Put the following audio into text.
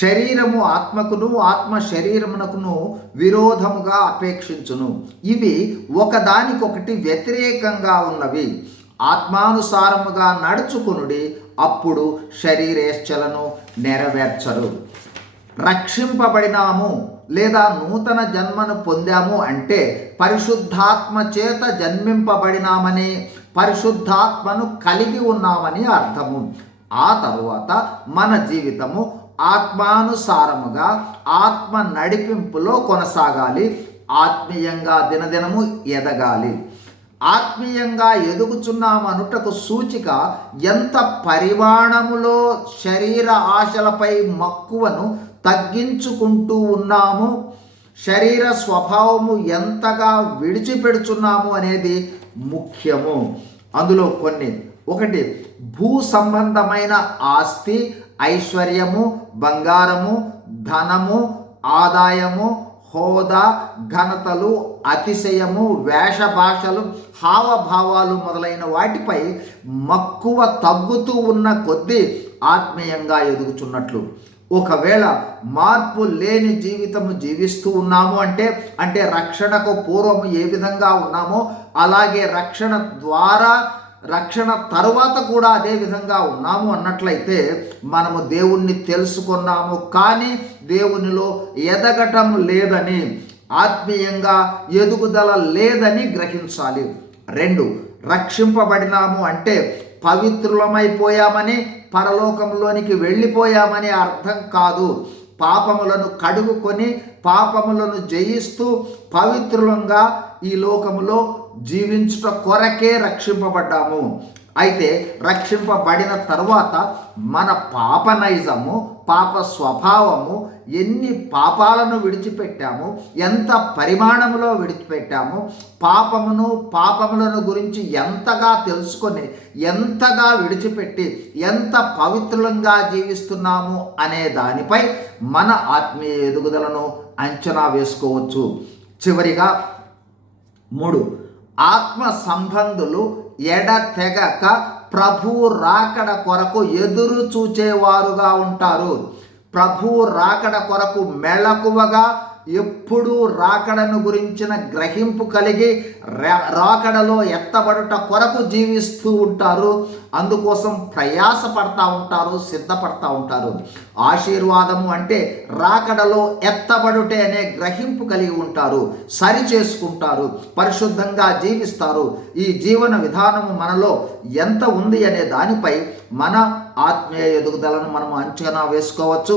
శరీరము ఆత్మకును ఆత్మ శరీరమునకును విరోధముగా అపేక్షించును. ఇవి ఒకదానికొకటి వ్యతిరేకంగా ఉన్నవి. ఆత్మానుసారముగా నడుచుకునుడి అప్పుడు శరీరేచ్ఛలను నెరవేర్చరు. రక్షింపబడినాము లేదా నూతన జన్మను పొందాము అంటే పరిశుద్ధాత్మ చేత జన్మింపబడినామని పరిశుద్ధాత్మను కలిగి ఉన్నామని అర్థము. ఆ తరువాత మన జీవితము ఆత్మానుసారముగా ఆత్మ నడిపింపులో కొనసాగాలి. ఆత్మీయంగా దినదినము ఎదగాలి. ఆత్మీయంగా ఎదుగుచున్నామనుటకు సూచిక ఎంత పరిమాణములో శరీర ఆశలపై మక్కువను తగ్గించుకుంటూ ఉన్నాము? శరీర స్వభావము ఎంతగా విడిచిపెడుచున్నాము అనేది ముఖ్యము. అందులో కొన్ని. ఒకటి భూ సంబంధమైన ఆస్తి ఐశ్వర్యము బంగారము ధనము ఆదాయము హోదా ఘనతలు అతిశయము వేషభాషలు హావభావాలు మొదలైన వాటిపై మక్కువ తగ్గుతూ ఉన్న కొద్దీ ఆత్మీయంగా ఎదుగుచున్నట్లు. ఒకవేళ మార్పు లేని జీవితము జీవిస్తూ ఉన్నాము అంటే అంటే రక్షణకు పూర్వము ఏ విధంగా ఉన్నామో అలాగే రక్షణ ద్వారా రక్షణ తరువాత కూడా అదే విధంగా ఉన్నాము అన్నట్లయితే మనము దేవుణ్ణి తెలుసుకున్నాము. కానీ దేవునిలో ఎదగటం లేదని ఆత్మీయంగా ఎదుగుదల లేదని గ్రహించాలి. రెండు రక్షింపబడినాము అంటే పవిత్రులమైపోయామని పరలోకంలోనికి వెళ్ళిపోయామని అర్థం కాదు. పాపములను కడుగుకొని పాపములను జయిస్తూ పవిత్రులంగా ఈ లోకములో జీవించుట కొరకే రక్షింపబడ్డాము. అయితే రక్షింపబడిన తర్వాత మన పాప నైజము పాప స్వభావము ఎన్ని పాపాలను విడిచిపెట్టాము ఎంత పరిమాణములో విడిచిపెట్టాము పాపమును పాపములను గురించి ఎంతగా తెలుసుకొని ఎంతగా విడిచిపెట్టి ఎంత పవిత్రంగా జీవిస్తున్నాము అనే దానిపై మన ఆత్మీయ ఎదుగుదలను అంచనా వేసుకోవచ్చు. చివరిగా మూడు ఆత్మ సంబంధులు ఎడతెగక ప్రభు రాకడ కొరకు ఎదురు చూచేవారుగా ఉంటారు. ప్రభు రాకడ కొరకు మెళకువగా ఎప్పుడూ రాకడను గురించిన గ్రహింపు కలిగి రాకడలో ఎత్తబడుట కొరకు జీవిస్తూ ఉంటారు. అందుకోసం ప్రయాస పడతా ఉంటారు సిద్ధపడతా ఉంటారు. ఆశీర్వాదము అంటే రాకడలో ఎత్తబడుటే అనే గ్రహింపు కలిగి ఉంటారు సరి చేసుకుంటారు పరిశుద్ధంగా జీవిస్తారు. ఈ జీవన విధానము మనలో ఎంత ఉంది అనే దానిపై మన ఆత్మీయ ఎదుగుదలను మనం అంచనా వేసుకోవచ్చు.